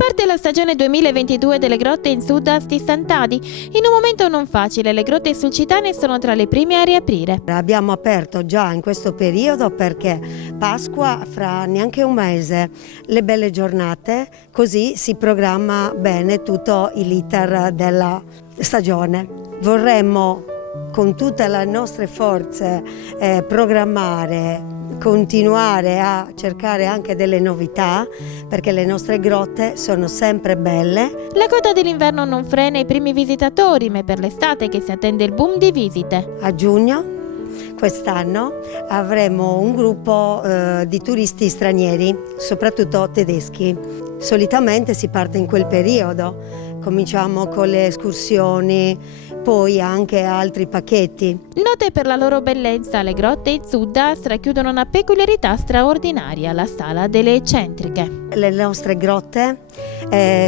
Riparte la stagione 2022 delle grotte in Sud-Est di Sant'Adi. In un momento non facile, le grotte sulcitane sono tra le prime a riaprire. Abbiamo aperto già in questo periodo perché Pasqua fra neanche un mese, le belle giornate, così si programma bene tutto l'iter della stagione. Vorremmo con tutte le nostre forze programmare, continuare a cercare anche delle novità perché le nostre grotte sono sempre belle. La coda dell'inverno non frena i primi visitatori, ma è per l'estate che si attende il boom di visite. A giugno quest'anno avremo un gruppo di turisti stranieri, soprattutto tedeschi. Solitamente si parte in quel periodo, cominciamo con le escursioni, poi anche altri pacchetti. Note per la loro bellezza, le grotte in Sud-Est racchiudono una peculiarità straordinaria, la Sala delle Eccentriche. Le nostre grotte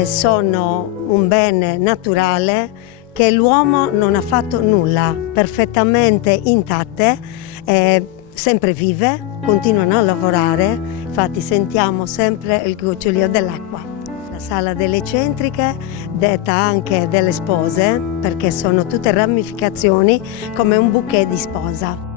sono un bene naturale che l'uomo non ha fatto nulla, perfettamente intatte, sempre vive, continuano a lavorare, infatti sentiamo sempre il gocciolio dell'acqua. La Sala delle Eccentriche, detta anche delle spose, perché sono tutte ramificazioni come un bouquet di sposa.